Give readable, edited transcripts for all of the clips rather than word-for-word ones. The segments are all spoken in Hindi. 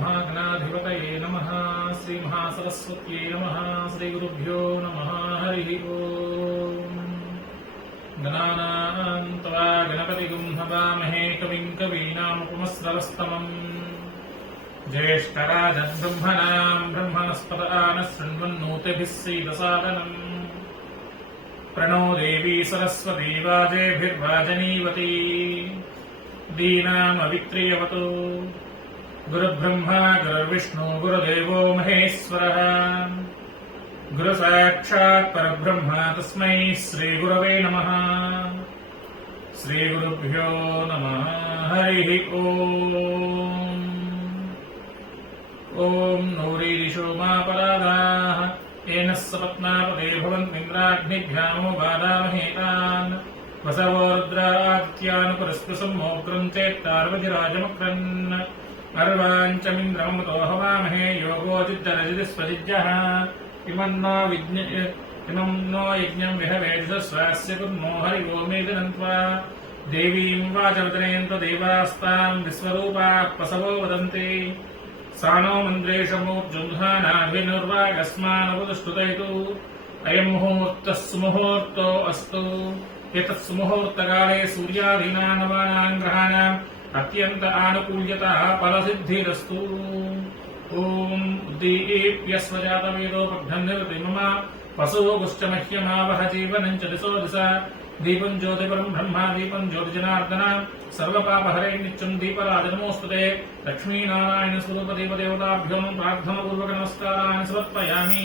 महागणाधिपतये नमः। श्रीमहासरस्वत्यै नमः। श्रीगुरुभ्यो नमः। हरिः ओम्। गणानां त्वा गणपतिगुं हवामहे कविं कवीनामुपमस्रवस्तमम्। ज्येष्ठराजब्रह्मणां ब्रह्मणस्पत नः शृण्वन्नोतिभिः सीदसादनम्। प्रणो देवी सरस्वती वाजेभिर्वाजनीवती। दीनामवित्रियवतु। गुरुब्रह्मा गुरुर्विष्णु गुरुदेवो महेश्वरः। गुरुसाक्षात् परब्रह्म तस्मै श्रीगुरवे नमः। श्रीगुरुभ्यो नमः। हरिः ओम्। ॐ नौरीरिषो मापरादाः येन सपत्नापदे भवन्तीन्द्राग्निभ्यामो बाधामहेतान्। वसवो रुद्रादित्यान् पुरस्पृशमोग्रं चेत्तार्वजिराजमक्रन्। अर्वाञ्चमिन्द्रमतो हवामहे योगोजिज्जरजिस्वजिज्यः। इमं नो यज्ञं विहवेजस्वास्य कुर्मो हरि ओमेदिनन्त्वा। देवीं वाचवदनेन्त्व देवास्तां विश्वरूपाः पसवो वदन्ति। सानो मन्द्रेशमूर्जुन्धानाभिनुर्वागस्मानवदुष्टुतयतु। अयं मुहूर्तः सुमुहूर्तो अस्तु। एतत् सुमुहूर्तकाले सूर्यादीनां नवानां ग्रहाणाम् अत्यन्त आनुकूल्यता फलसिद्धिरस्तु। ॐ दीप्यस्वजातवेदोपघ्नन्निर्ति मम पशुगुश्च मह्यमावह जीवनं च दिशो दिशा। दीपं ज्योतिपरं ब्रह्मा दीपं ज्योतिजनार्दन। सर्वपापहरे नित्यं दीपराजनमोऽस्तुते। लक्ष्मीनारायणस्वरूपदेवदेवताभ्यो प्रार्थनापूर्वकनमस्कारान् समर्पयामि।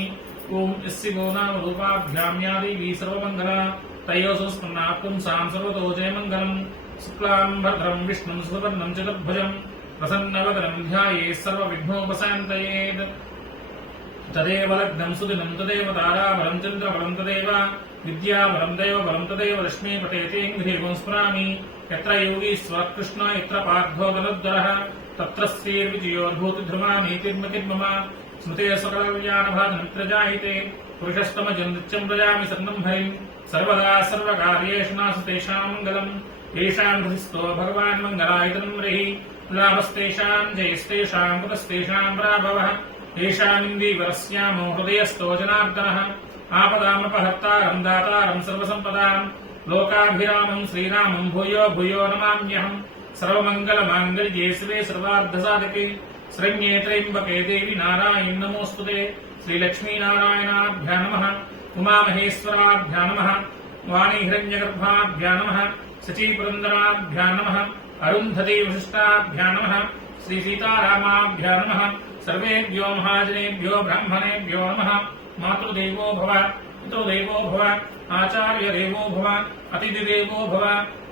ॐ यस्सिवो नाम रूपाभ्यां या देवी सर्वमङ्गला। तयोः स्मरणात् पुंसां सर्वतो जयमङ्गलम्। शुक्लाम्बरधरं विष्णुं सुवर्णं चतुर्भुजं प्रसन्नवदनं ध्यायेत् सर्वविघ्नोपशान्तयेत्। तदेव लग्नं सुदिनं तदेव ताराबलं चन्द्रबलं तदेव विद्याबलं दैवबलं तदेव लक्ष्मीपतेतिं स्मरामि। यत्र योगीश्वर कृष्ण यत्र पार्थो बलोद्धरः तत्र श्रीर्विजयोर्भूतिध्रुमानीतिर्मतिर्मम। स्मृते सकलकल्याणभाजनमित्रजायते। पुरुषस्तमजं नित्यं व्रजामि शरणं हरिं। सर्वदा सर्वकार्येषु नास्ति तेषां मङ्गलम्। येषां हृदिस्थो भगवान् मङ्गलायतनं रहि। लाभस्तेषां जयस्तेषां कुतस्तेषां पराभवः। येषामिन्दीवरस्यामो हृदयस्थो जनार्दनः। आपदामपहर्तारं दातारं सर्वसम्पदां। लोकाभिरामं श्रीरामं भूयो भूयो नमाम्यहम्। सर्वमङ्गलमाङ्गल्ये शिवे सर्वार्धसाधके शरण्ये त्र्यम्बके देवी नारायणी नमोऽस्तुते। श्रीलक्ष्मीनारायणाभ्यां नमः। उमामहेश्वराभ्यां नमः। वाणीहिरण्यगर्भाभ्यां नमः। शचीपुरन्दराभ्यां नमः। अरुन्धती वसिष्ठाभ्यां नमः। श्रीसीतारामाभ्यां नमः। सर्वेभ्यो महाजनेभ्यो ब्राह्मणेभ्यो नमः। मातृदेवो भव पितरो देवो भव आचार्यदेवो भव अतिथिदेवो भव।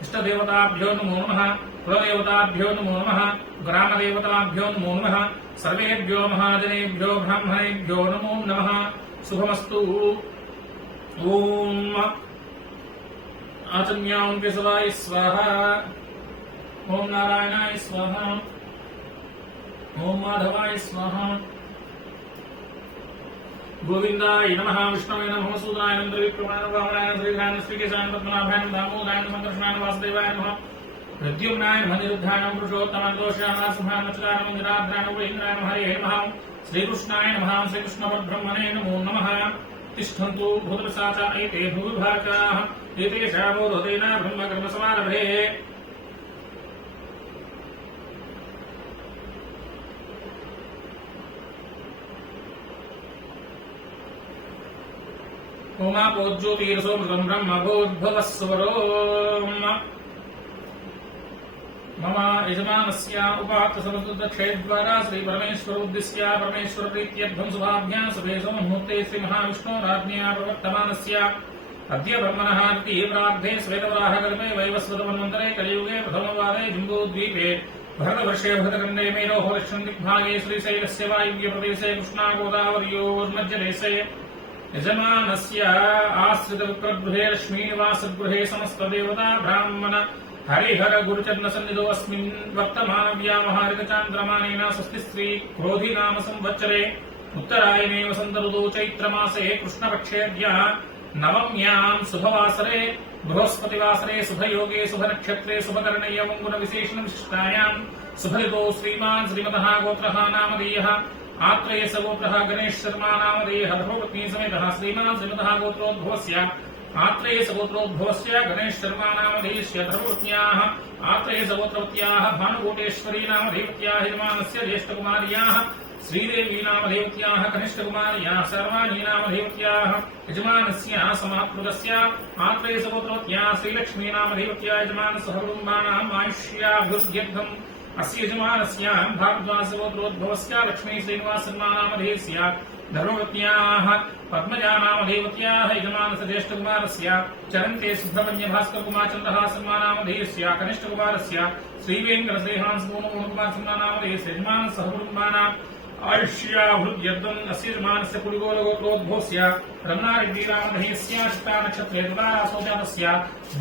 इष्टदेवताभ्यो नमो नमः। कुलदेवताभ्यो नमो नमः। ग्रामदेवताभ्यो नमो नमः। सर्वेभ्यो महाजनेभ्यो ब्राह्मणेभ्यो नमो नमः। शुभमस्तु। ॐ आचम्यां केशवाय स्वाहा। ॐ नारायणाय स्वाहा। ॐ माधवाय स्वाहा। गोविन्दाय नमः। विष्णवे नमः। मसूदाय नमः। त्रिविक्रमाय वामनाय श्रीघ्राय श्रीकेशाय पद्मनाभाय दामोदराय संकर्षणाय वासुदेवाय नमः। प्रद्युम्नाय नमः। निरुद्धाय नमः। पुरुषोत्तमाय दोषाय नमः। मचलाय नमः। जनार्दनाय नमः। इंद्राय नमः। हरे नमः। श्रीकृष्णाय नमः। श्रीकृष्णपरब्रह्मणे नमो नमः। तिष्ठन्तु भूतपिशाचा एते भूविभागाः एतेषामो हृदयेन ब्रह्मकर्मसमारभे। ओमापोज्योतिरसोमृतं ब्रह्मभूद्भवः सुवरोम्। मम यजमानस्य उपात्तसमस्तक्षेद्वारा श्रीपरमेश्वरोद्दिश्य परमेश्वरप्रीत्यर्थं शुभाभ्यां शुभे सोममुहूर्ते श्रीमहाविष्णोराज्ञया प्रवर्तमानस्य अद्य ब्रह्मणः द्वितीये प्रार्धे श्वेतवराहकल्पे वैवस्वतमन्वन्तरे कलियुगे प्रथमवादे जम्बूद्वीपे भरतवर्षे भरतखण्डे मेरोः दक्षिणदिग्भागे श्रीशैलस्य वायव्यप्रदेशे कृष्णागोदावर्योर्मध्यदेशे यजमानस्य आश्रितविप्रगृहे लक्ष्मीनिवासगृहे समस्तदेवता ब्राह्मण हरिहर गुरुचरण सन्निधौ अस्मिन् वर्तमानव्यामहारितचान्द्रमानेन स्वस्ति श्री क्रोधिनाम संवत्सरे उत्तरायणे वसन्तऋतौ चैत्रमासे कृष्णपक्षेभ्यः नवम्यां शुभवासरे बृहस्पतिवासरे शुभयोगे शुभनक्षत्रे शुभकर्णय्य मंगुल विशेषण विशिष्टायां शुभऋतौ श्रीमान् श्रीमतः गोत्रः नामधेयः आत्रेय सगोत्रः गणेश शर्मा नामधेयः धर्मपत्नी समेतः श्रीमान् श्रीमतः गोत्रोद्भवस्य आत्रेय सगोत्रोद्भवस्य गणेश शर्मा नामधेयस्य धर्मपत्न्याः आत्रेय सगोत्रवत्याः भानुकोटेश्वरी नामधेयवत्याः यजमानस्य ज्येष्ठकुमार्याः श्रीदेवी नामधेयवत्याः कनिष्ठकुमार्याः सर्वाणी नामधेयवत्याः यजमानस्य समाप्तस्य आत्रेय सगोत्रवत्याः श्रीलक्ष्मी नामधेयवत्याः यजमानस्य कुटुम्बानाम् आयुष्याभिवृद्ध्यर्थम् अस्य यजमानस्य भारद्वाजगोत्रोद्भवस्य लक्ष्मी श्रीनिवासर्मा नामधेयस्य धर्मपत्न्याः पद्मजा नामधेयवत्याः यजमानस्य ज्येष्ठकुमारस्य चरन्ते सुब्रह्मण्य भास्कर कुमार चन्द्रहासर्मा नामधेयस्य कनिष्ठकुमारस्य श्रीवेङ्कटश्रीहांसकुमार नामधेयस्य यजमानस्य कुटुम्बानाम् आयुष्याभिवृद्ध्यर्थम् अस्य यजमानस्य कुलिगोलगोत्रोद्भवस्य रमणारेड्डी नामधेयस्य चित्तानक्षत्रे तुलारासो जातस्य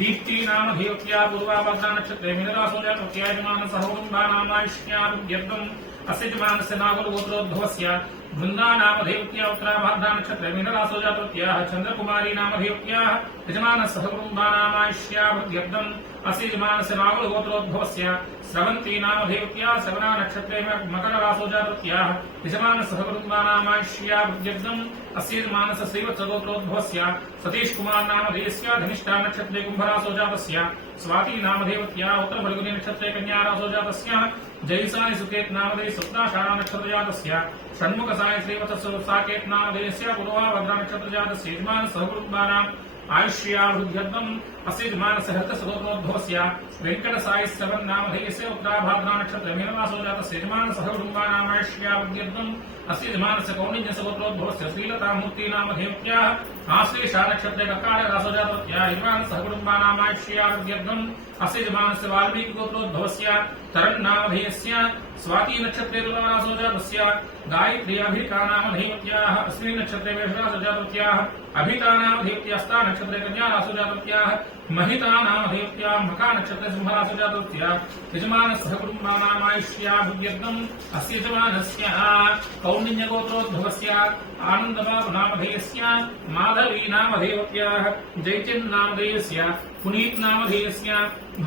दीप्ति नामधेयवत्याः पूर्वाभद्रानक्षत्रे मीनरासो जातस्य यजमानस्य कुटुम्बानाम् आयुष्याभिवृद्ध्यर्थम् अस्य यजमानस्य नागलगोत्रोद्भवस्य वृन्दा नामधेयवत्याः उत्तराभाद्रानक्षत्रे मीनरासो जातवत्याः चन्द्रकुमारी नामधेयवत्याः यजमानस्य कुटुम्बानाम् आयुष्याभिवृद्ध्यर्थम् अस्य यजमानस्य नागलगोत्रोद्भवस्य स्रवन्ती नामधेयवत्याः श्रवणानक्षत्रे मकररासो जातवत्याः यजमानस्य कुटुम्बानाम् आयुष्याभिवृद्ध्यर्थम् अस्य यजमानस्य श्रीवत्सगोत्रोद्भवस्य सतीश कुमार नामधेयस्य धनिष्ठानक्षत्रे कुम्भरासो जातस्य स्वाती नामधेयवत्याः उत्तरफल्गुनी नक्षत्रे कन्यारासो जातस्य जयसाय सुकेत नामधेयस्य उत्तराषाढा नक्षत्रजातस्य षण्मुखसाय श्रीवत्स साकेत नामधेयस्य पूर्वाभद्रा नक्षत्रजातस्य यजमानस्य कुटुम्बानाम् आयुष्याभिवृद्ध्यर्थम् अस्य यजमानस्य हृतसगोत्रोद्भवस्य वेङ्कटसाय श्रवण नामधेयस्य उत्तराभाद्रा नक्षत्रे मीनरासो जातस्य यजमानस्य कुटुम्बानाम् आयुष्याभिवृद्ध्यर्थम् अस्य यजमानस्य कौण्डिन्यसगोत्रोद्भवस्य श्रीलतामूर्ति नामधेयवत्याः आश्लेषा नक्षत्रे कर्काटकरासो जातवत्याः यजमानस्य कुटुम्बानाम् आयुष्याभिवृद्ध्यर्थम् अस्य यजमानस्य वाल्मीकिगोत्रोद्भवस्य तरण్ नामधेयस्य स्वाती नक्षत्रे तुलारासो जातस्य गायत्री अभिका नामधेयवत्याः अस्मिन् नक्षत्रे मेषरासो जातवत्याः अभिता नामधेयवत्याः स्था नक्षत्रे कन्यारासो जातवत्याः महिता नामधेयवत्याः मका नक्षत्रे सिंहरासो जातवत्याः यजमानस्य कुटुम्बानाम् आयुष्याभिवृद्ध्यर्थम् अस्य यजमानस्य कौण्डिन्यगोत्रोद्भवस्य आनन्दबाबु नामधेयस्य माधवी नामधेयवत्याः जयचिन् नामधेयस्य पुनीत नामधेयस्य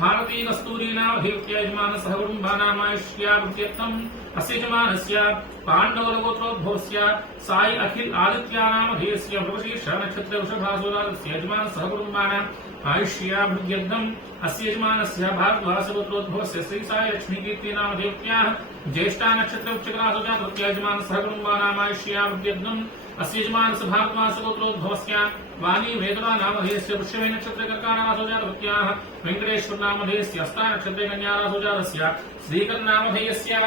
भारती कस्तूरी नामधेयवत्याः यजमानस्य कुटुम्बानाम् आयुष्याभिवृद्ध्यर्थम् अस्य यजमानस्य पाण्डवगोत्रोद्भवस्य साई अखिल आदित्या नामधेयस्य मृगशीर्ष नक्षत्रे वृषभासो जातस्य यजमानस्य कुटुम्बानाम् आयुष्याभिवृद्ध्यर्थम् अस्य यजमानस्य भारद्वाजगोत्रोद्भवस्य श्री साई लक्ष्मीकीर्ति नामधेयवत्याः ज्येष्ठा नक्षत्रे वृश्चिकरासो जातवत्याः यजमानस्य कुटुम्बानाम् आयुष्याभिवृद्ध्यर्थम् अस्य यजमानस्य भारद्वाजगोत्रोद्भवस्य वाणी वेदना नामधेयस्य वृषभे नक्षत्रे कर्काटकरासो जातवत्याः वेङ्कटेश्वर नामधेयस्य हस्ता नक्षत्रे कन्यारासो जातस्य श्रीकरनामधेयस्य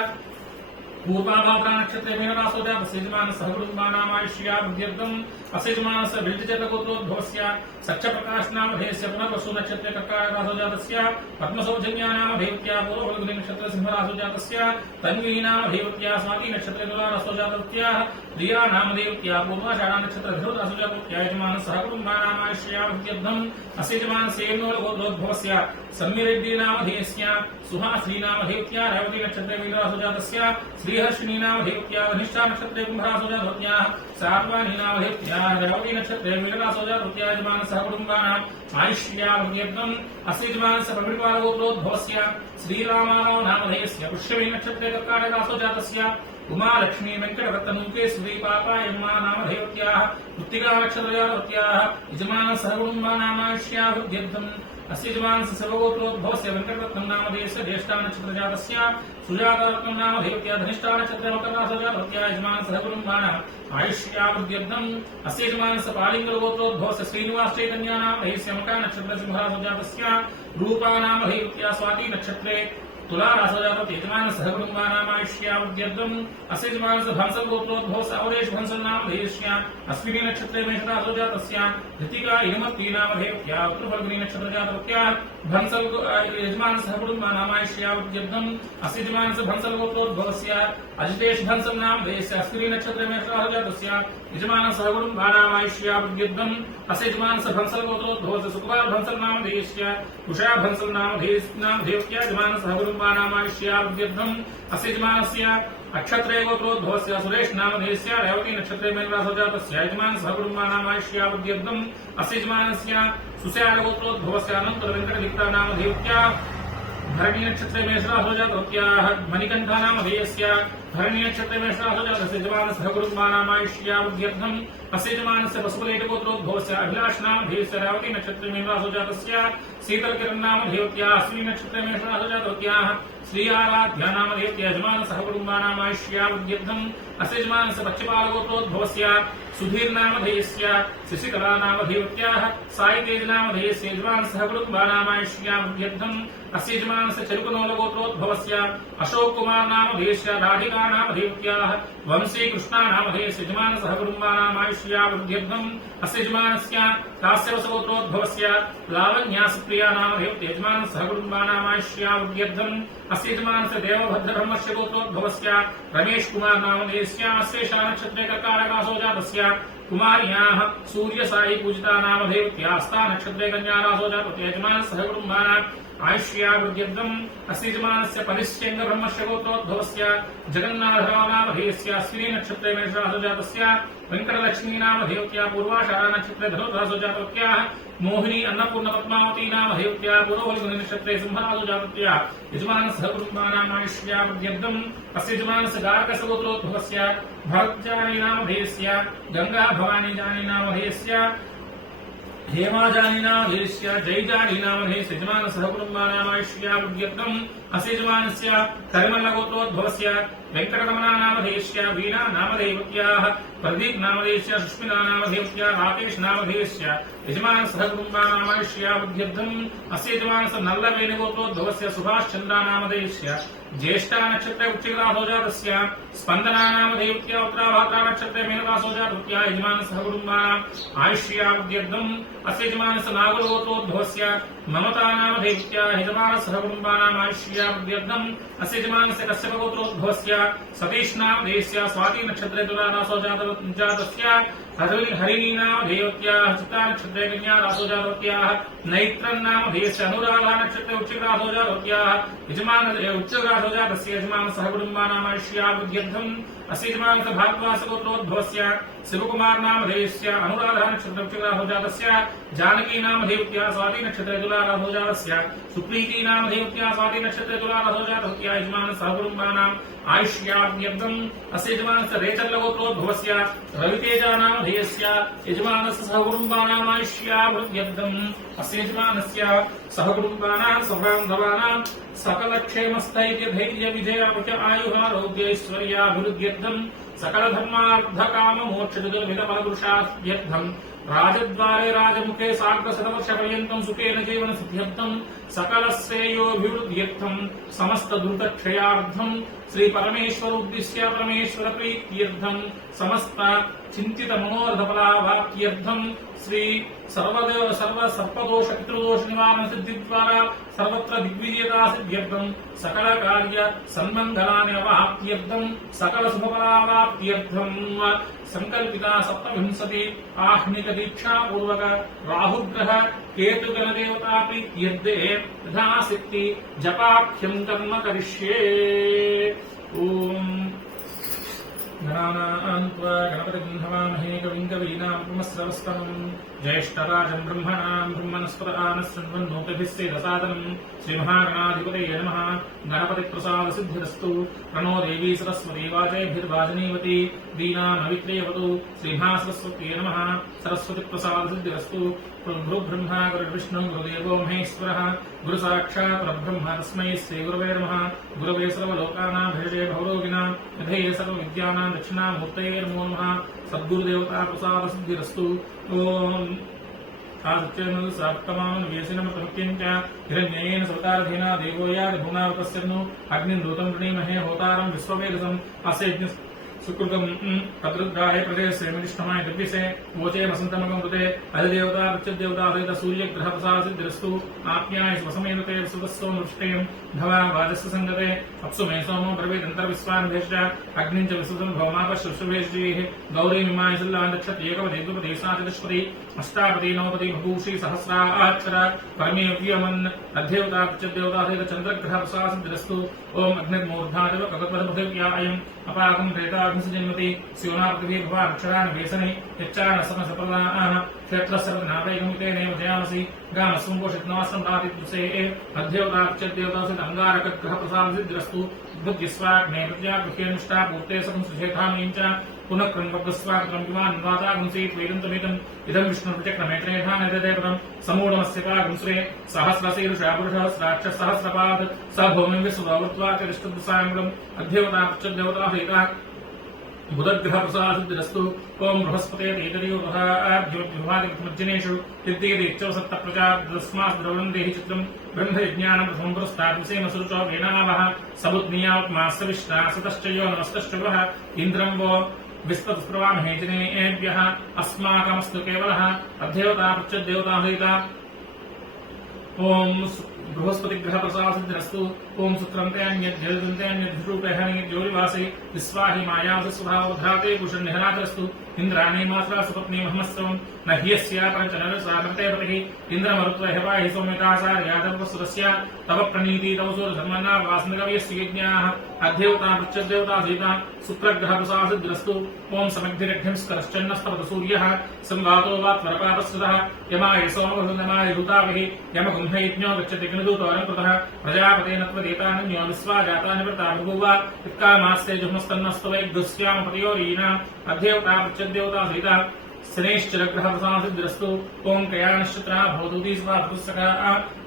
पूर्वाभाद्रा नक्षत्रे मीनरासो जातस्य यजमानस्य कुटुम्बानाम् आयुष्याभिवृद्ध्यर्थम् अस्य यजमानस्य बिल्जचक्रगोत्रोद्भवस्य सत्यप्रकाश नामधेयस्य पुनर्वसु नक्षत्रे कर्काटकरासो जातस्य पद्मसौजन्या नामधेयवत्याः पूर्वफल्गुनी नक्षत्रे सिंहरासो जातस्य तन्वी नामधेयवत्याः स्वाती नक्षत्रे तुलारासो जातवत्याः रिया नामधेयवत्याः पूर्वाषाढा नक्षत्रे धृतरासो जातवत्याः यजमानस्य कुटुम्बानाम् आयुष्याभिवृद्ध्यर्थम् अस्य यजमानस्य गोत्रोद्भवस्य सम्मिरेड्डी नामधेयस्य सुहासिनी नामधेयवत्याः रेवती नक्षत्रे मीनरासो जातस्य श्रीहर्षिणी नामधेयवत्याः धनिष्ठा नक्षत्रे कुम्भरासो जातवत्याः सात्वानी नामधेयवत्याः रेवती नक्षत्रे मीनरासो जातवत्याः यजमानस्य कुटुम्बानाम् आयुष्याभिवृद्ध्यर्थम् अस्य यजमानस्य प्रवीणपालगोत्रोद्भवस्य श्रीरामाराव नामधेयस्य पुष्यमी नक्षत्रे कर्काटकरासो जातस्य उमालक्ष्मी वेङ्कटरत्नमुखे श्रीपापायम्मा नामधेयवत्याः कृत्तिका नक्षत्रजातवत्याः यजमानस्य कुटुम्बानाम् आयुष्याभिवृद्ध्यर्थम् अस्य यजमानस्य सर्वगोत्रोद्भवस्य वेङ्कटरत्नं नामधेयस्य ज्येष्ठा नक्षत्रजातस्य सुजातारत्नं नामधेयवत्याः धनिष्ठा नक्षत्रे मकररासो जातवत्याः यजमानस्य कुटुम्बानाम् आयुष्याभिवृद्ध्यर्थम् अस्य यजमानस्य पालिङ्गलगोत्रोद्भवस्य श्रीनिवास चैतन्या नामधेयस्य मका नक्षत्रे सिंहरासो जातस्य रूपा नामधेयवत्याः स्वाती नक्षत्रे तुलारासो जातवत्याः यजमानस्य कुटुम्बानाम् आयुष्याभिवृद्ध्यर्थम् अस्य यजमानस्य भंसलगोत्रोद्भवस्य अवधेश भंसल नामधेयस्य अश्विनी नक्षत्रे मेषरासो जातस्य ऋतिका हिमवती नामधेयवत्याः उत्तरफल्गुनी नक्षत्रजातवत्याः भंसल यजमानस्य कुटुम्बानाम् आयुष्याभिवृद्ध्यर्थम् अस्य यजमानस्य भंसलगोत्रोद्भवस्य अजितेश भंसल नामधेयस्य अश्विनी नक्षत्रे मेषरासो जातस्य यजमानस्य कुटुम्बानाम् आयुष्याभिवृद्ध्यर्थम् अस्य यजमानस्य भंसलगोत्रोद्भवस्य सुकुमार भंसल नामधेयस्य उषा भंसल नामधेयवत्याः यजमानस्य कुटुम्बानाम् आयुष्याभिवृद्ध्यर्थम् अस्य यजमानस्य अक्षत्रे गोत्रोद्भवस्य सुरेश नामधेयस्य रेवती नक्षत्रे मेनरासो जातस्य यजमान सहकुटुम्बानामायुष्यावद्यर्थम् अस्य यजमानस्य सुस्यार गोत्रोद्भवस्य अनन्तर वेङ्कटदिक्ता नामधेयत्या भरणी नक्षत्रे मेषरासो जातवत्याः मणिकण्ठा नामधेयस्य भरणी नक्षत्रे मेषरासो जातस्य यजमान सहकुटुम्बानामायुष्यावद्यर्थम् अस्य यजमानस्य पशुपलेट गोत्रोद्भवस्य अभिलाष नामधेयस्य रेवती नक्षत्रे मेनरासो जातस्य शीतलकिरण नामधेयत्याः अश्विनी नक्षत्रे मेषरासो जातवत्याः श्री आराध्या नामधेयस्य यजमान सहकुटुम्बानामायुष्यावद्यर्थम् अस्य यजमानस्य पक्षपालगोत्रोद्भवस्य सुधीर नामधेयस्य शशिकला नामधेयत्याः साईतेज नामधेयस्य यजमान सहकुटुम्बानामायुष्यावद्यर्थम् अस्य यजमानस्य चरुकनोलगोत्रोद्भवस्य अशोक कुमार नामधेयस्य राधिका नामधेयत्याः वंशी कृष्णा नामधेयस्य यजमान सहकुटुम्बानामायुष्यावद्यर्थम् अस्य यजमानस्य काश्यपसगोत्रोद्भवस्य लावण्या सुप्रिया नामधेयस्य यजमान सहकुटुम्बानामायुष्यावद्यर्थम् अस्य यजमानस्य देवभद्रब्रह्मस्य गोत्रोद्भवस्य रमेश कुमार नामधेयस्य अश्लेषा नक्षत्रे कर्काटकासो जातस्य कुमार्याः सूर्य साई पूजिता नामधेयत्यास्ता नक्षत्रे कन्यारासो जातस्य यजमान सहकुटुम्बानाम् आयुष्यावद्यर्थम् अस्य यजमानस्य परिश्चेन्द्र ब्रह्मस्य गोत्रोद्भवस्य जगन्नाथराव नामधेयस्य अश्विनी नक्षत्रे मेषरासो जातस्य वेङ्कटलक्ष्मी नामधेयत्या पूर्वाषाढा नक्षत्रे धनुरासो जातवत्याः मोहिनी अन्नपूर्ण पद्मावती नामधेयत्या पुरोहिणी नक्षत्रे सिंहरासो जातवत्याः यजमान सहकुटुम्बानामायुष्यावद्यर्थम् अस्य यजमानस्य गार्गस्य गोत्रोद्भवस्य भरतजानी नामधेयस्य गंगा भवानी जानी नामधेयस्य हेमाजानी नामधेयस्य जयजानी नामधेयस्य यजमान सहकुटुम्बानामायुष्यावद्यर्थम् अस्य यजमानस्य करिमल्लगोत्रोद्भवस्य वेङ्कटरमणा नामधेयस्य वीणा नामधेयवत्याः प्रदीप नामधेयस्य सुष्मिता नामधेयस्य राकेश नामधेयस्य यजमान सहकुटुम्बानामायुष्यावद्यर्थम् अस्य यजमानस्य नल्लवेणुगोत्रोद्भवस्य सुभाष चन्द्रा नामधेयस्य ज्येष्ठा नक्षत्रे वृश्चिकरासो जातस्य स्पन्दना नामधेयत्या उत्तराभाद्रा नक्षत्रे मेनरासो जातवत्याः यजमान सहकुटुम्बानाम् आयुष्यावद्यर्थम् अस्य यजमानस्य नागरगोत्रोद्भवस्य ममता नामधेयत्याः यजमान सहकुटुम्बानाम् आयुष्यावद्यर्थम् अस्य यजमानस्य कश्यपगोत्रोद्भवस्य सतीश नामधेयस्य स्वाति नक्षत्रे तुलारासो जातस्य हरिणी नामधेयत्याः चित्ता नक्षत्रे कन्यारासो जातवत्याः नैत्रन् नामधेयस्य अनुराधा नक्षत्रे वृश्चिकरासो जातवत्याः यजमान उच्चरासो जातस्य यजमान सहकुटुम्बानाम् आयुष्यावद्यर्थम् अस्य यजमानस्य भारद्वासगोत्रोद्भवस्य शिवकुमार नामधेयस्य अनुराधा नक्षत्रे वृश्चिकरासो जातस्य जानकी नामधेयत्याः स्वाति नक्षत्रे तुलारासो जातस्य सुप्रीति नामधेयत्याः स्वाति नक्षत्रे तुलारासो जातवत्याः यजमान सहकुटुम्बानाम् आयुष्यावद्यर्थम् अस्य यजमानस्य रेचर्लगोत्रोद्भवस्य रवितेजा नामधेयस्य यजमानस्य सहकुटुम्बानाम् आयुष्यावद्यर्थम् अस्य यजमानस्य सहकुटुम्बानाम् सबान्धवानाम् सकलक्षेमस्थैर्य धैर्य विजय आयुरारोग्यैश्वर्याभिवृद्ध्यर्थम् सकलधर्मार्थकाममोक्षचतुर्विधफलपुरुषार्थ्यर्थम् राजद्वारे राजमुखे सार्धशतवर्षपर्यन्तम् सुखेन जीवनसिद्ध्यर्थम् सकलश्रेयोभिवृद्ध्यर्थम् समस्तदुरितक्षयार्थम् श्री परमेश्वर उद्दिश्य परमेश्वर प्रीत्यर्थम् समस्त चिंतित मनोरथफलाभाप्त्यर्थम् श्री सर्व सर्पदोष पितृदोष निवारण सिद्धि द्वारा सर्वत्र दिग्विजयता सिद्ध्यर्थम् सकल कार्य सन्मंगलानि अवाप्त्यर्थम् सकल शुभफलावाप्त्यर्थम् संकल्पिता सप्तविंशति आह्निक दीक्षा पूर्वक राहुग्रह केतुगण देवता प्रीत्यर्थे यथाशक्ति जपाख्यम् कर्म करिष्ये। ओम गणानान्त्वा गणपतिं हवामहे कविं कवीनामुपमश्रवस्तमम् ज्येष्ठराजम् ब्रह्मणाम् ब्रह्मणस्पदानशृण्वन्नोतिभिस्सेदसादनम् श्रीमहागणाधिपतये नमः। गणपतिप्रसादसिद्धिरस्तु। प्रणो देवी सरस्वती वाचैर्भिर्वाजनीवती दीनामवित्रेयवतु। श्रीमहासरस्वत्यै नमः। सरस्वतीप्रसादसिद्धिरस्तु। गुरुब्रह्मा गुरुर्विष्णु गुरुदेवो महेश्वरः गुरुसाक्षात् परब्रह्म तस्मै श्रीगुरवे नमः। गुरवे सर्वलोकानां भिषजे भवरोगिणां निधये सर्वविद्यानां दक्षिणामूर्तये नमो नमः। सद्गुरुदेवता प्रसादसिद्धिरस्तु। ओम आदित्यं सप्तमान् व्यसिनं प्रत्यञ्च हिरण्येन सवतारधेना देवो याद भुवनावपस्यन्नु अग्निं दूतं प्रणीमहे होतारं विश्ववेदसम् अस्य सुकृतम तद्रुद्राय प्रदेशे मिष्टमाय दिव्यसे वोचे वसंतमगम कृते अधिदेवता प्रत्यदेवता सहित सूर्य ग्रह प्रसाद सिद्धिरस्तु आप्याय स्वसमेनुते सुतस्सो नृष्टेयं धवा वाजस्य संगते अप्सु मे सोमो ब्रवीदंतर विश्वान् भेष्ट अग्निं च विसुतं भौमाप शुश्रुभेष्टिः गौरी मिमाय सिल्लान् दक्षत् एकपदे द्विपदे सातिष्पदे अष्टापदे नवपदे भूषि सहस्राक्षर परमेव्यमन् अध्येवता प्रत्यदेवता सहित चंद्रग्रह प्रसाद सिद्धिरस्तु ओम अग्निर्मूर्धादेव कगत्पदपृथिव्यायम् अपाकं प्रेताग्निसजन्मति स्योना पृथिवी भवा अक्षरान् वेसने यच्चान समसप्रदाः क्षेत्रसर्वनाटैकमितेनेव जयामसि गामसंपोषितनासं प्रातिपुसे अध्येवता प्रत्यदेवता सहित अंगारकग्रह प्रसाद सिद्धिरस्तु बुद्धिस्वाग्ने प्रत्यागृह्यनिष्ठा पूर्ते सकं सुषेधामीं च पुनः क्रमबद्धस्वागतं विमानं वातागुंसि वेदन्तमिदम् इदं विष्णुप्रत्यक्रमेत्रेधानदेवतं समूढमस्यतागुंसुरे सहस्रशीर्षा पुरुषः सहस्रपाद स भूमिं विश्वदावृत्वा तिष्ठद्साङ्गम् अध्येवता प्रत्यदेवता सहिता बुधग्रह प्रसाद सिद्धिरस्तु ओम बृहस्पते तेतरियोगहाद्योद्युभादिमज्जनेषु सिद्धिरिच्चौ सप्तप्रजास्मात् द्रवणं देहि चित्रं ब्रह्मयज्ञानं प्रथमं पुरस्ताद्विषेम सुरुचो वेणावः सबुद्नियात्मास्तविष्टा सतश्च यो नमस्तश्च वः इन्द्रं वो विस्पतस्प्रवामहे जनेभ्यः अस्माकमस्तु केवलः अध्येवता प्रत्यदेवता सहिता ओम बृहस्पति ग्रह प्रसाद सिद्धिरस्तु ओम सूत्रन्तेऽन्यद्रूपेहनिर्जोरिवासे विश्वाहि मायासि स्वभावधाते कुशन्निहनातरस्तु इंद्राणि मात्रा सुपत्नी महमस्तवं न ह्यस्या पंचनरसामते पतिः इंद्रमरुत्वहेवाहि सौम्यतासार्यादवसुरस्य तव प्रणीति तव सूरधर्मना वासनकवियस्य यज्ञाः अध्येवता प्रत्यदेवता सहिता शुक्रग्रह प्रसाद सिद्धिरस्तु ओम समग्धिरघ्निं स्करश्चन्नस्तवत सूर्यः संवातो वा त्वरपापस्वतः यमाय सोमवसुनमाय ऋताविः यमगुंहयज्ञो गच्छति गणदूतवरं कृतः प्रजापतेन त्वदेतान्यो विश्वाजातानि व्रता भृगुवा इत्कामास्ते जुह्मस्तन्नस्तवैर्दुस्यामपतयोरीना अध्येवता प्रत्यदेवता सहिता शनैश्चरग्रह प्रसाद सिद्धिरस्तु ओम कयानश्चत्रा भवतुति स्वापुस्तका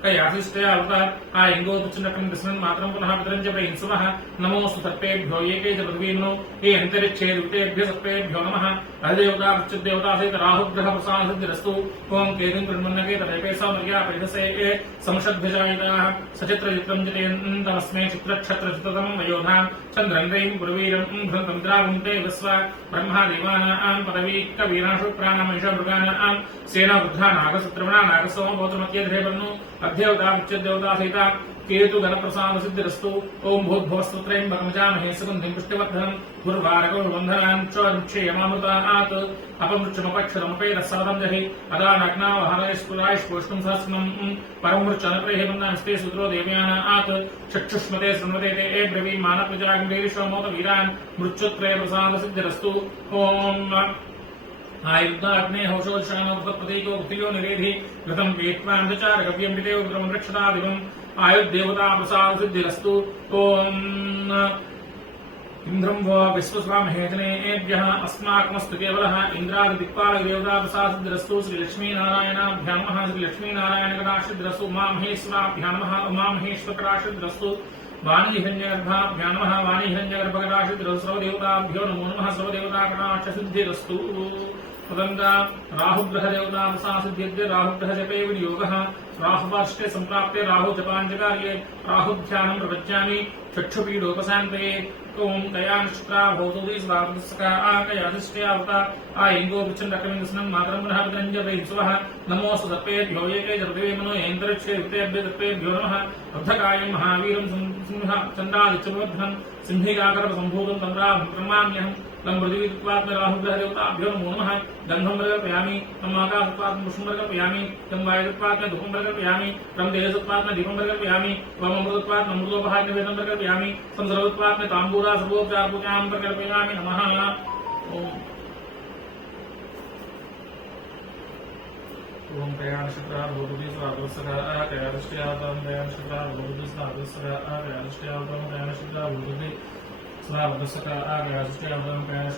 कयासिष्टयावता आयिङ्गो तुच्छनकं कृष्णन् मात्रं पुनः पितरं च प्रहिंसवः नमोऽस्तु सर्पेभ्यो एके च पृथिवीनो ये अन्तरिक्षे ऋतेभ्यः सर्पेभ्यो नमः अधिदेवता प्रत्यदेवता सहित राहुग्रह प्रसाद सिद्धिरस्तु ओम केतुं कृण्वन्नके तदैके सौमर्या परिहसे संशद्भजायिताः सचित्रचित्रं जतेन्दमस्मै चित्रक्षत्रचित्रतमं वयोधां चन्द्रं रैं पुरवीरं घृतमिन्द्रावुन्ते विश्व ब्रह्मादेवानां पदवी कवीनाशु प्राणमहिषमृगानां सेना वृद्धा नागसत्रवणा नागसोमपौत्रमत्यध्रेवर्णो अध्येवता प्रत्यदेवता सहिता केतु गणप्रसाद सिद्धिरस्तु ओम भूद्भवस्त्रत्रयं भगमजामहे सुगन्धिं पुष्टिवर्धनं गुरुवारगौर्वन्धनान् च वृक्षेयमामृतात् अपमृक्षमपक्षरमपैरस्सवदं जहि अदानग्नावहारयस्पुरायष्पोष्टुं सहस्रं परमृक्षनप्रैहेमन्नास्ते सूत्रो देवयानात् चक्षुष्मते शृण्वते ते ब्रवीमानप्रजाग्निरीश्वमोतवीरान् मृत्युत्रय प्रसाद सिद्धिरस्तु ओम आयुद्धाग्ने हौषोशानप्रतीको भक्तियो निरेधि घृतं वेत्वान्धचारकव्यं विदेव उग्रं रक्षतादिवम् आयुर्देवता प्रसाद सिद्धिरस्तु ओम इंद्रं वो विश्वस्वामहे जनेभ्यः अस्माकमस्तु केवलः इंद्रादिक्पालदेवता प्रसाद सिद्धिरस्तु श्रीलक्ष्मीनारायणाभ्यां नमः श्रीलक्ष्मीनारायणकटाक्षसिद्धिरस्तु उमामहेश्वराभ्यां नमः उमामहेश्वरकटाक्षसिद्धिरस्तु वाणीहिरण्यगर्भाभ्यां नमः वाणीहिरण्यगर्भकटाक्षसिद्धिरस्तु सर्वदेवताभ्यो नमो नमः सर्वदेवताकटाक्षसिद्धिरस्तु तदंगा राहुग्रह देवता प्रसाद सिद्ध्यते राहुग्रह जपे विनियोगः राहुवार्ष्टे संप्राप्ते राहु जपाञ्जकार्ये राहुध्यानं प्रवज्यामि चक्षुपीडोपशान्ते ओम कयानश्चत्रा भवतुति स्वापुस्तका कयादिष्ट्यावता आयिङ्गो पिच्छन्दकमिन्दस्नं मातरं पुनः पितरं च प्रहिंसवः नमोऽस्तु सर्पेभ्यो एके च पृथिवी मनो येन्दरिक्षे ऋतेभ्यो सर्पेभ्यो नमः अर्धकायं महावीरं सिंह चन्द्रादित्यवर्धनं सिंहिकाकरपसम्भूतं तन्द्राभं प्रणमाम्यहम् तं पृथिवीत्वात्म राहुग्रह देवताभ्यो नमो नमः गन्धं प्रकल्पयामि तं आकाशत्वात्म पुष्पं प्रकल्पयामि तं वायुत्वात्म धूपं प्रकल्पयामि तं तेजसत्वात्म दीपं प्रकल्पयामि त्वम् अमृतत्वात्म अमृतोपहारनिवेदनं प्रकल्पयामि तं सर्वत्वात्म ताम्बूला सर्वोपचारपूजां प्रकल्पयामि नमः ओम कयानश्चत्रा भवतुति स्वापुस्तका कयादृष्ट्यावतां कयानश्चत्रा भवतुति स्वापुस्तका कयादृष्ट्यावतां कयानश्चत्रा भवतुति स्वापुस्तका कयादृष्ट्यावतां कयानश्चत्रा भवतुति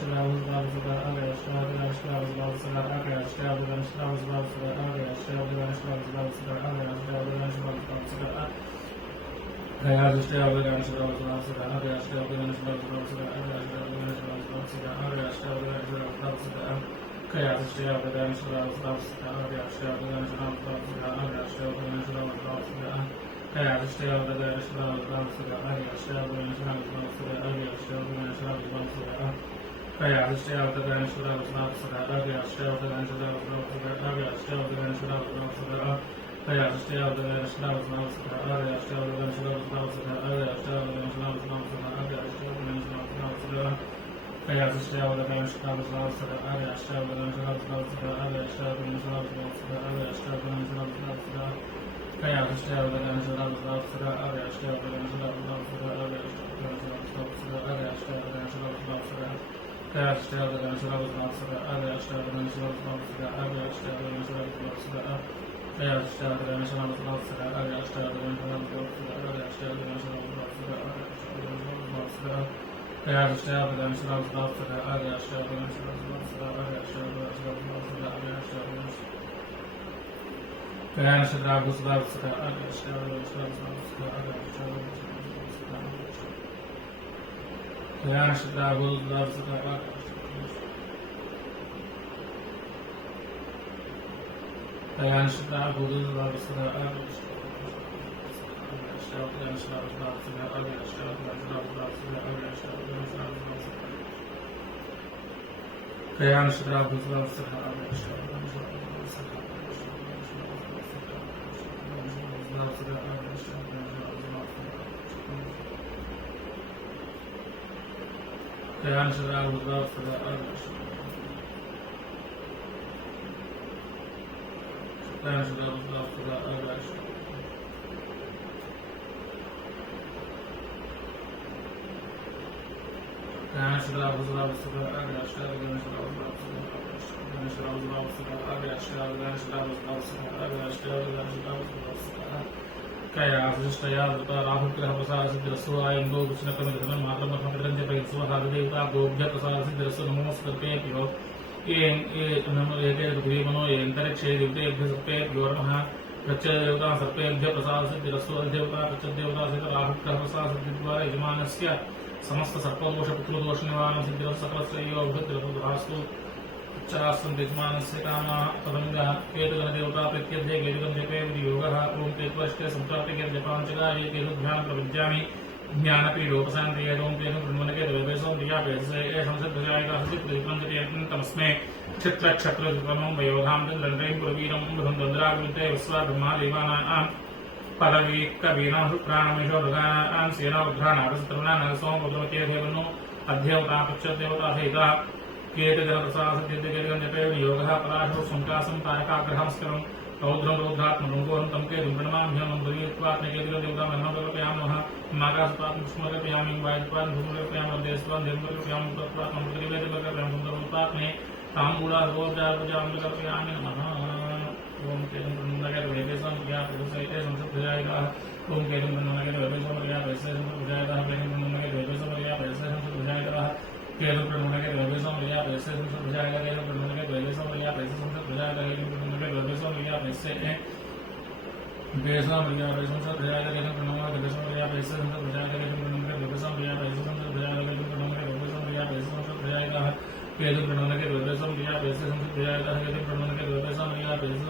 समस्त सर्पदोष पुत्रदोष निवारण सिद्धि सकल श्रेयोस्तु चास्तुमानस्य कामः पदंगः केतुगण देवता प्रत्यध्ये केतुगण जपे योगः ओम केतुष्टे संप्राप्तिके जपांचकाय केतुध्यान प्रविद्यामि ज्ञानपीडोपशान्तिये ओम केतु ब्रह्मणके देवेशो दियापेसे संसद्भजायिका हसिप्रतिपञ्चतेऽन्तमस्मै क्षत्रक्षत्रविक्रमं वयोधां चन्द्रण्डैः पुरवीरं बृहन्दन्द्राग्निते विश्वा ब्रह्मा देवानां पदवीकवीनां प्राणमेशो मृगानां सेनाउद्घ्राणारसतरुणानरसोमपुत्रमते देवनो अध्यवता पक्षदेवता सहिता केतजनप्रसादसिद्धिकेतगं जपे योगः पराशो संकासं तारकाग्रहंस्करं रौद्रं रौद्रात्मरुङ्गोहं तं केतुं प्रणमाम्यहं द्रव्यत्वात्मकेतगं देवतां नमोकल्पयामः नागासुतात्मं स्मरकल्पयामि वायुत्वान् भूमकल्पयामि देशत्वान् देवकल्पयामि तत्त्वात्मं प्रतिवेदकल्पयामि सुन्दररूपात्मे ताम्बूलासोजापजामकल्पयामि नमः ओम केतुं प्रणमाम्यहं वेदेशं ज्ञातुसहिते संसद्भजायिका ओम केतुं प्रणमाम्यहं वेदेशं ज्ञातुसहिते संसद्भजायिका केतुं प्रणमाम्यहं वेदेशं ज्ञातुसहिते संसद्भजायिका केतुं प्रणमाम्यहं वेदेशं ज्ञातुसहिते संसद्भजायिका केतुं प्रणमाम्यहं वेदेशं ज्ञातुसहिते संसद्भजायिका केतुं प्रणमाम्यहं वेदेशं ज्ञातुसहिते संसद्भजायिका केतुं प्रणमाम्यहं वेदेशं ज्ञातुसहिते संसद्भजायिका केतुं प्रणमाम्यहं वेदेशं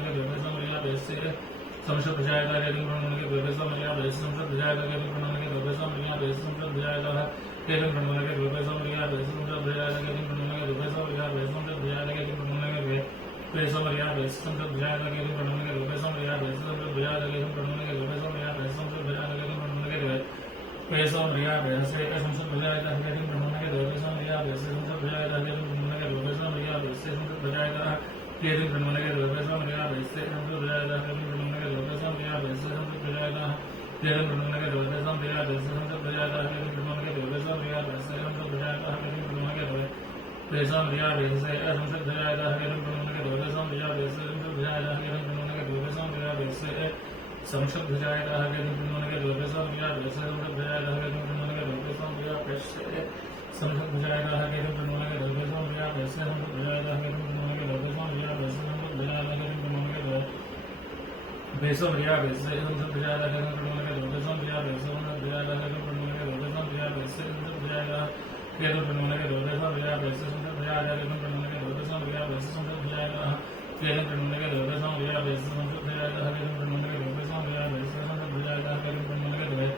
ज्ञातुसहिते संसद्भजायिका केतुं प्रणमाम्यहं वेदेशं ज्ञातुसहिते संसद्भजायिका केतुं प्रणमाम्यहं वेदेशं ज्ञातुसहिते संसद्भजायिका केतुं प्रणमाम्यहं वेदेशं ज्ञातुसहिते संसद्भजायिका केतुं प्रणमाम्यहं वेदेशं ज्ञातुसहिते संसद्भजायिका केतुं प्रणमाम्यहं वेदेशं ज्ञातुसहिते संसद्भजायिका केतुं प्रणमाम्यहं वेदेशं ज्ञातुसहिते संसद्भजायिका केतुं प्रणमाम्यहं वेदेशं ज्ञातुसहिते संसद्भजायिका केतुं प्रणमाम्यहं वेदेशं ज्ञातुसहिते संसद्भजायिका केतुं प्रणमाम्यहं वेदेशं ज्ञातुसहिते संसद्भजायिका केतुं प्रणमाम्यहं वेदेशं ज्ञातुसहिते संसद्भजायिका केतुं प्रणमाम्यहं वेदेशं ज्ञातुसहिते संसद्भजायिका केतुं प्रणमाम्यहं वेदेशं ज्ञातुसहिते संसद्भजायिका केतुं प्रणमाम्यहं वेदेशं ज्ञातुसहिते संसद्भजायिका केतुं प्रणमाम्यहं वेदेशं ज्ञातुसहिते संसद्भजायिका केतुं प्रणमाम्यहं वेदेशं ज्ञातुसहिते संसद्भजायिका केतुं प्रणमाम्यहं वेदेशं ज्ञातुसहिते संसद्भजायिका केतुं प्रणमाम्यहं वेदेशं ज्ञातुसहिते संसद्भजायिका केतुं प्रणमाम्यहं वेदेशं ज्ञातुसहिते संसद्भजायिका केतुं प्रणमाम्यहं वेदेशं ज्ञातुसहिते संसद्भजायिका केतुं प्रणमाम्यहं वेदेशं ज्ञातुसहिते संसद्भजायिका केतुं प्रणमाम्यहं वेदेशं ज्ञातुसहिते संसद्भजायिका केतुं प्रणमाम्यहं वेदेशं ज्ञातुसहिते संसद्भजायिका केतुं प्रणमाम्यहं वेदेशं ज्ञातुसहिते संसद्भजायिका केतुं प्रणमाम्यहं वेदेशं ज्ञातुसहिते संसद्भजायिका केतुं प्रणमाम्यहं वेदेशं ज्ञातुसहिते संसद्भजायिका केतुं प्रणमाम्यहं वेदेशं ज्ञातुसहिते संसद्भजायिका केतुं प्रणमाम्यहं वेदेशं ज्ञातुसहिते संसद्भजायिका केतुं प्रणमाम्यहं वेदेशं ज्ञातुसहिते संसद्भजायिका केतुं प्रणमाम्यहं वेदेशं ज्ञातुसहिते संसद्भजायिका केतुं प्रणमाम्यहं वेदेशं ज्ञातुसहिते संसद्भजायिका केतुं प्रणमाम्यहं वेदेशं ज्ञातुसहिते संसद्भजायिका केतुं प्रणमाम्यहं वेदेशं ज्ञातुसहिते संसद्भजायिका केतुं प्रणमाम्यहं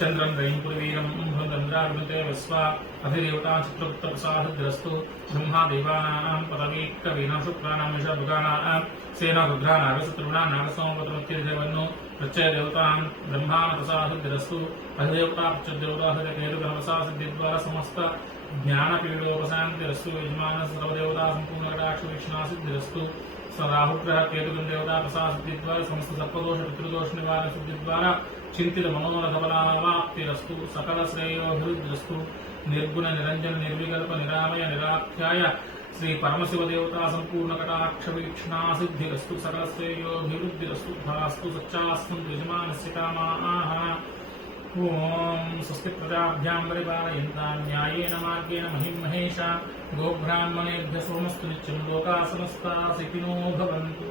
चंद्रं रयिं पुरवीरं भद्रन्द्राग्निते वस्वा अभिदेवता चित्रगुप्तप्रसादद्रस्तु ब्रह्मा देवानां पदवीकवीनां शुक्राणां विषभुगानां सेना रुद्रानागसतृणां नागसोमपत्रमत्यदेवन्नो प्रत्यय देवतां ब्रह्मानप्रसादद्रस्तु अधिदेवता प्रत्यदेवता केतुगणप्रसादद्वारा समस्त ज्ञानपीडोपशान्तिरस्तु यजमान सर्वदेवता सम्पूर्णकटाक्षवीक्षणासिद्धिरस्तु राहुग्रह केतुगण देवता प्रसाद सिद्धिद्वारा समस्त सर्पदोष पितृदोष निवारण सिद्धिद्वारा चिंतित मनोरथ फलाप्तिरस्तु सकल श्रेयोभिवृद्धिरस्तु निर्गुण निरंजन निर्विकल्प निरामय निराख्याय श्री परमशिव देवता संपूर्ण कटाक्ष वीक्षणा सिद्धिरस्तु सकल श्रेयोभिवृद्धिरस्तु भास्तु सच्चास्तु यजमानस्य कामाः। ओम स्वस्ति प्रजाभ्यां परिपालयन्तां न्यायेन मार्गेण महिं महेशा गोब्राह्मणेभ्यः सोमस्तु नित्यं लोकाः समस्ताः सुखिनो भवन्तु।